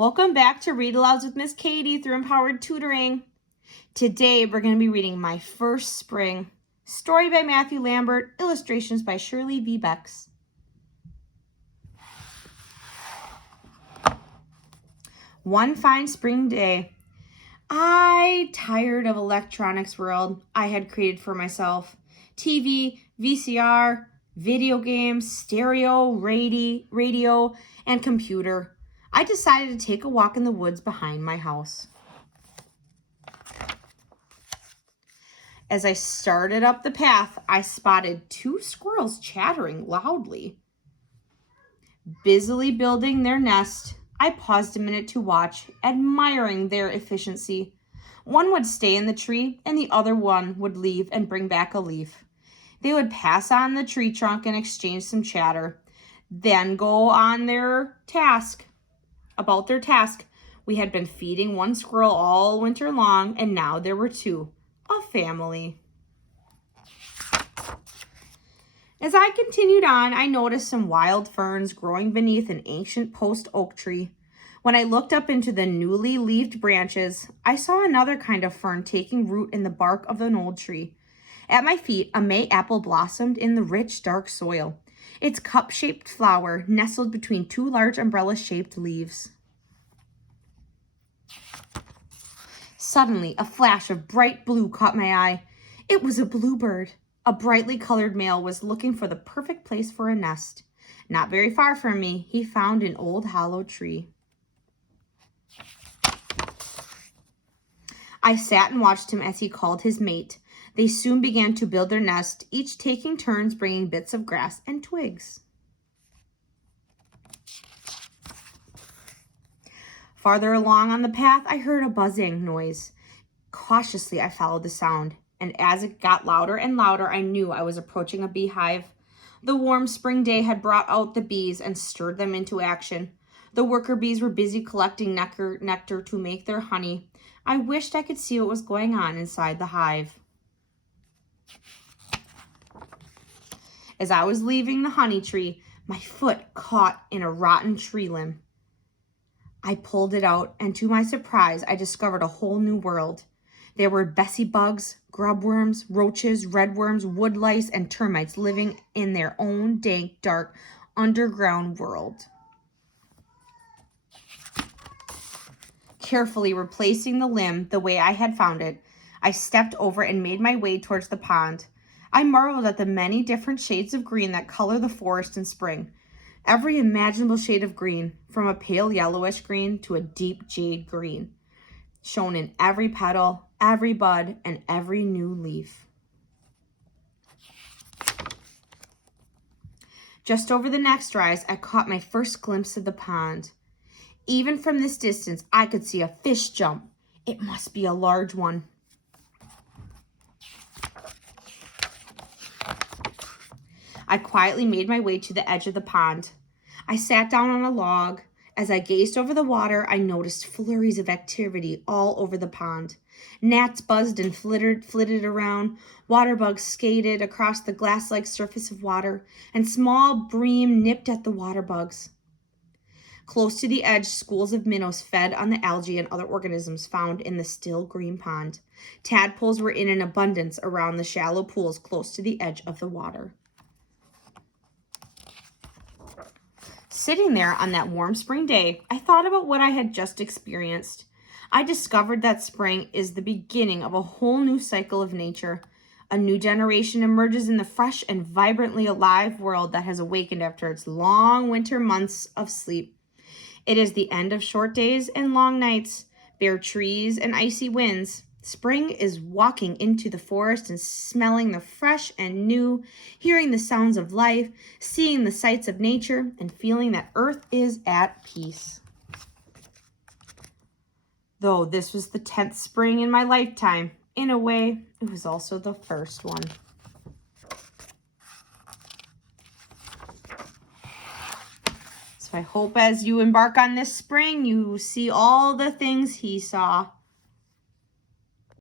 Welcome back to Read Alouds with Miss Katie through Empowered Tutoring. Today we're going to be reading My First Spring. Story by Matthew Lambert, illustrations by Shirley V. Becks. One fine spring day, tired of electronics world I had created for myself. TV, VCR, video games, stereo, radio, and computer. I decided to take a walk in the woods behind my house. As I started up the path, I spotted two squirrels chattering loudly. Busily building their nest, I paused a minute to watch, admiring their efficiency. One would stay in the tree, and the other one would leave and bring back a leaf. They would pass on the tree trunk and exchange some chatter, then go on about their task. We had been feeding one squirrel all winter long, and now there were two, a family. As I continued on, I noticed some wild ferns growing beneath an ancient post oak tree. When I looked up into the newly leaved branches, I saw another kind of fern taking root in the bark of an old tree. At my feet, a May apple blossomed in the rich, dark soil. Its cup-shaped flower nestled between two large umbrella-shaped leaves. Suddenly, a flash of bright blue caught my eye. It was a bluebird. A brightly colored male was looking for the perfect place for a nest. Not very far from me, he found an old hollow tree. I sat and watched him as he called his mate. They soon began to build their nest, each taking turns bringing bits of grass and twigs. Farther along on the path, I heard a buzzing noise. Cautiously, I followed the sound, and as it got louder and louder, I knew I was approaching a beehive. The warm spring day had brought out the bees and stirred them into action. The worker bees were busy collecting nectar to make their honey. I wished I could see what was going on inside the hive. As I was leaving the honey tree, my foot caught in a rotten tree limb. I pulled it out, and to my surprise, I discovered a whole new world. There were Bessie bugs, grubworms, roaches, redworms, woodlice, and termites living in their own dank, dark, underground world. Carefully replacing the limb the way I had found it, I stepped over and made my way towards the pond. I marveled at the many different shades of green that color the forest in spring. Every imaginable shade of green, from a pale yellowish green to a deep jade green, shown in every petal, every bud, and every new leaf. Just over the next rise, I caught my first glimpse of the pond. Even from this distance, I could see a fish jump. It must be a large one. I quietly made my way to the edge of the pond. I sat down on a log. As I gazed over the water, I noticed flurries of activity all over the pond. Gnats buzzed and flitted around. Water bugs skated across the glass-like surface of water, and small bream nipped at the water bugs. Close to the edge, schools of minnows fed on the algae and other organisms found in the still green pond. Tadpoles were in an abundance around the shallow pools close to the edge of the water. Sitting there on that warm spring day, I thought about what I had just experienced. I discovered that spring is the beginning of a whole new cycle of nature. A new generation emerges in the fresh and vibrantly alive world that has awakened after its long winter months of sleep. It is the end of short days and long nights, bare trees and icy winds. Spring is walking into the forest and smelling the fresh and new, hearing the sounds of life, seeing the sights of nature, and feeling that earth is at peace. Though this was the 10th spring in my lifetime, in a way, it was also the first one. So I hope as you embark on this spring, you see all the things he saw.